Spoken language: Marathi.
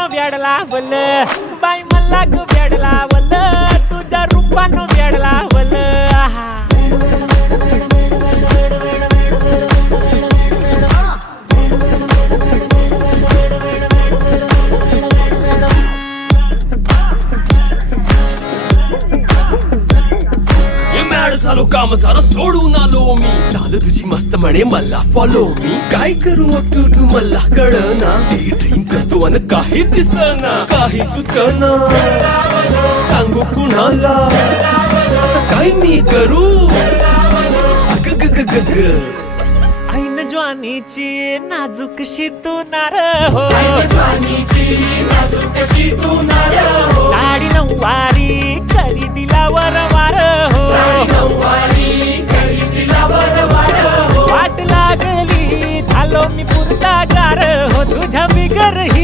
रूपानं वेड लावल बाई मला ग वेड लावल तुझ्या रूपानं वेड लावल झालो काम सारा सोडून आलो मी चाल तुझी मस्त म्हणे मला फॉलो मी काय करू अटू मला कळना ड्रीम करतो आणि काही दिसना काही सुचना सांगू कुणाला आता काय मी करू अग ग ग ग ग ऐन ज्वानीची नाजूकशी तू नार हो साडी नऊवारी करी दिला वरवार हो वाट लागली झालो मी पुरता गार हो तुझ्या बिगर ही